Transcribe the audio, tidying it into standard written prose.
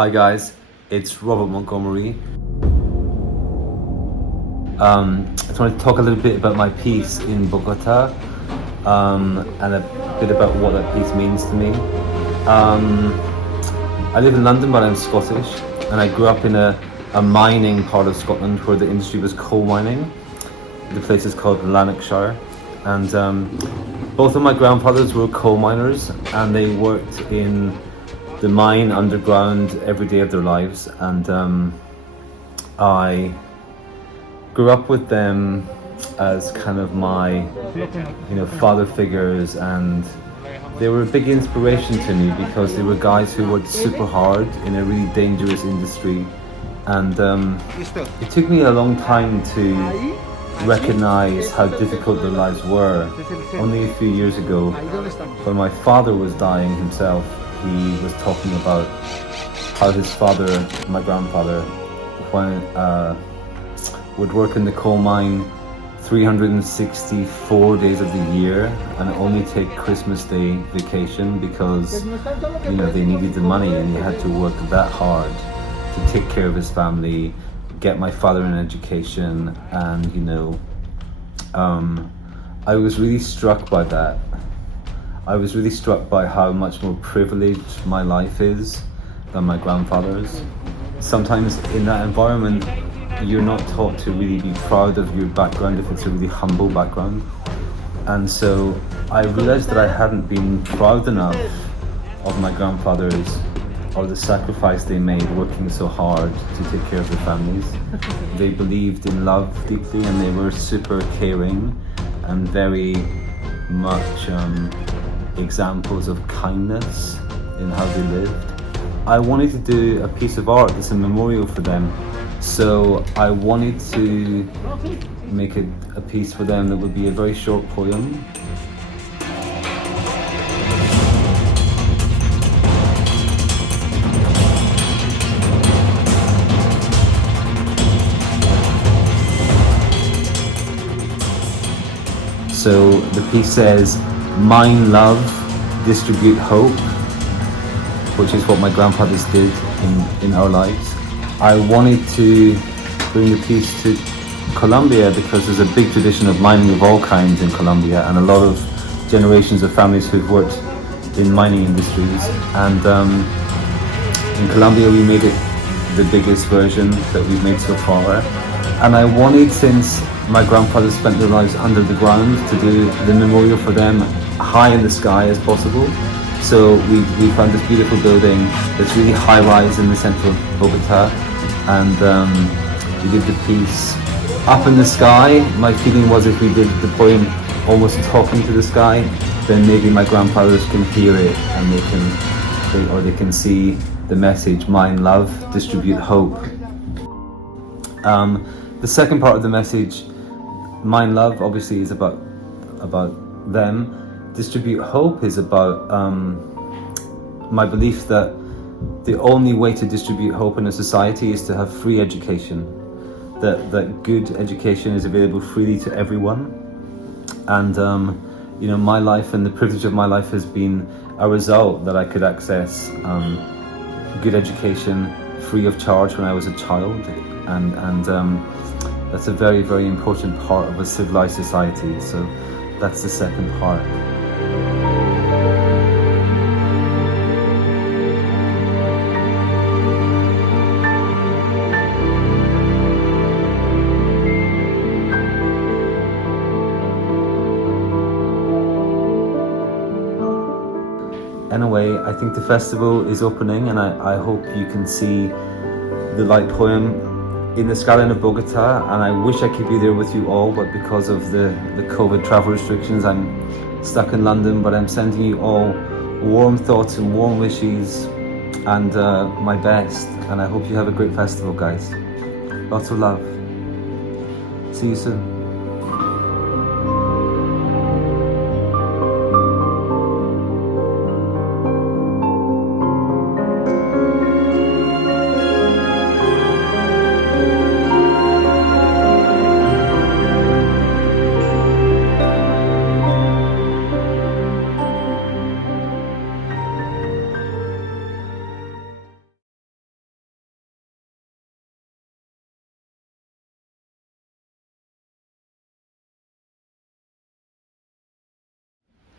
Hi guys, it's Robert Montgomery. I just want to talk a little bit about my piece in Bogotá and a bit about what that piece means to me. I live in London, but I'm Scottish, and I grew up in a mining part of Scotland where the industry was coal mining. The place is called Lanarkshire, and both of my grandfathers were coal miners, and they worked in the mine underground every day of their lives. And I grew up with them as kind of my, father figures, and they were a big inspiration to me because they were guys who worked super hard in a really dangerous industry. And it took me a long time to recognize how difficult their lives were. Only a few years ago, when my father was dying himself, he was talking about how his father, my grandfather, would work in the coal mine 364 days of the year and only take Christmas Day vacation because they needed the money, and he had to work that hard to take care of his family, get my father an education. And I was really struck by that. I was really struck by how much more privileged my life is than my grandfather's. Sometimes in that environment, you're not taught to really be proud of your background if it's a really humble background. And so I realized that I hadn't been proud enough of my grandfathers or the sacrifice they made working so hard to take care of their families. They believed in love deeply, and they were super caring and very much examples of kindness in how they lived. I wanted to do a piece of art that's a memorial for them. So I wanted to make a piece for them that would be a very short poem. So the piece says, "Mine love, distribute hope," which is what my grandfathers did in our lives. I wanted to bring the piece to Colombia because there's a big tradition of mining of all kinds in Colombia, and a lot of generations of families who've worked in mining industries. And in Colombia we made it the biggest version that we've made so far. And I wanted, since my grandfathers spent their lives under the ground, to do the memorial for them high in the sky as possible. So we found this beautiful building that's really high rise in the center of Bogotá, and we did the piece up in the sky. My feeling was if we did the poem almost talking to the sky, then maybe my grandfathers can hear it and they can see the message, "Mine love, distribute hope." The second part of the message, "Mine love," obviously is about them. "Distribute hope" is about my belief that the only way to distribute hope in a society is to have free education, that good education is available freely to everyone. And my life and the privilege of my life has been a result that I could access good education free of charge when I was a child, and that's a very, very important part of a civilized society. So that's the second part. Anyway, I think the festival is opening, and I hope you can see the light poem in the skyline of Bogotá, and I wish I could be there with you all, but because of the COVID travel restrictions, I'm stuck in London. But I'm sending you all warm thoughts and warm wishes and my best, and I hope you have a great festival, guys. Lots of love. See you soon.